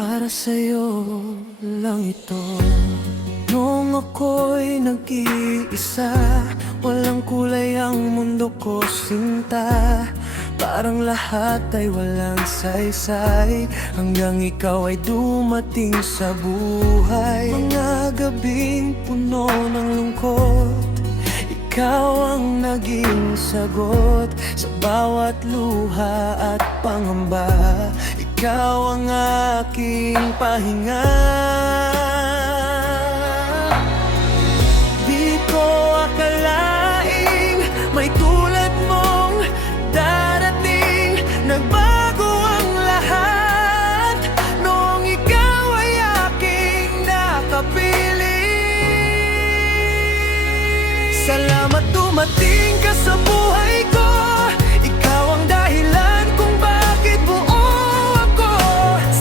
para sa'yo lang ito. Noong ako'y nag-iisa, walang kulay ang mundo ko, sinta. Parang lahat ay walang saysay, hanggang ikaw ay dumating sa buhay. Mga gabing puno ng lungkot, ikaw ang naging sagot sa bawat luha at pangamba. Ikaw ang aking pahinga. Di ko akalaing may tulad mong darating. Nagbago ang lahat noong ikaw ay aking nakapiling. Salamat dumating ka sa buhay ko. Ikaw ang dahilan kung bakit buo ako.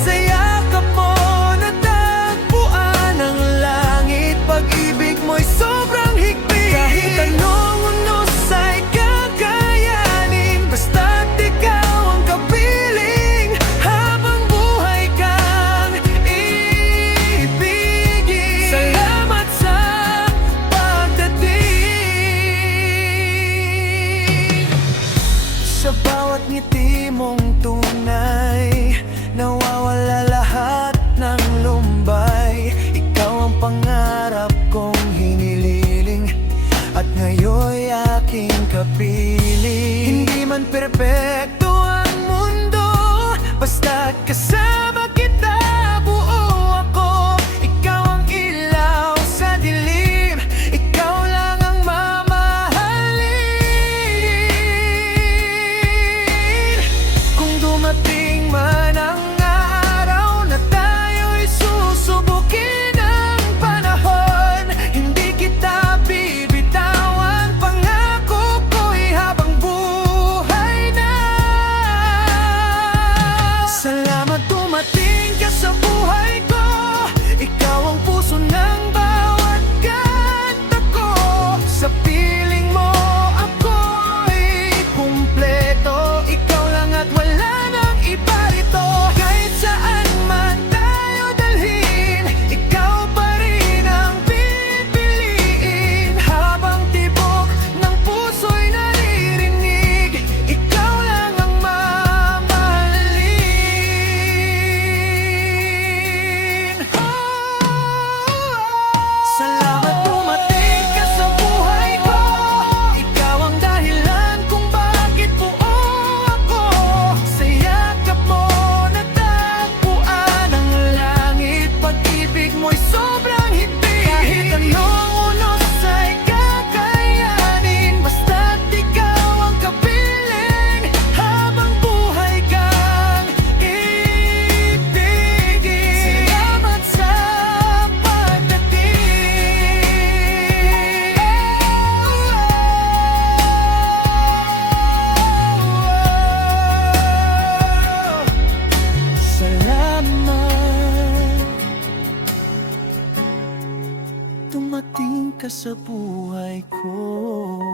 Sa yakap mo natagpuan ang langit. Pag-ibig mo'y sobrang higpit. Kahit anong unos ay kakayanin, basta't ikaw ang kapiling. Habang buhay kang ibigin. Salamat sa pagdating. Sa bawat ngiti mong tunay, nawawala lahat ng lumbay. Ikaw ang pangarap kong hinililing, at ngayon'y aking kapiling. Hindi man perpekto ang mundo, basta't kasama kita buo ako. Ikaw ang ilaw sa dilim, ikaw lang ang mamahalin. Kung dumating man ang araw na tayo'y susubukin ng panahon, hindi kita bibitawan. Pangako ko'y habang buhay na. Salamat dumating ka sa buhay ko. Ikaw ang puso ng bawat kanta ko. Sa piling mo ako'y kumpleto. Ikaw lang at wala nang iba rito. Kahit saan man tayo dalhin, ikaw pa rin ang pipiliin. Habang tibok ng puso'y naririnig, ikaw lang ang mamahalin. Salamat dumating ka sa buhay ko. Ikaw ang dahilan kung bakit buo ako. Sa yakap mo natagpuan ang langit. Pag-ibig mo'y sobrang higpit. Kahit anong unos ay kakayanin, basta't ikaw ang kapiling. Habang buhay kang ibigin. Salamat sa pagdating. Salamat dumating ka sa buhay ko.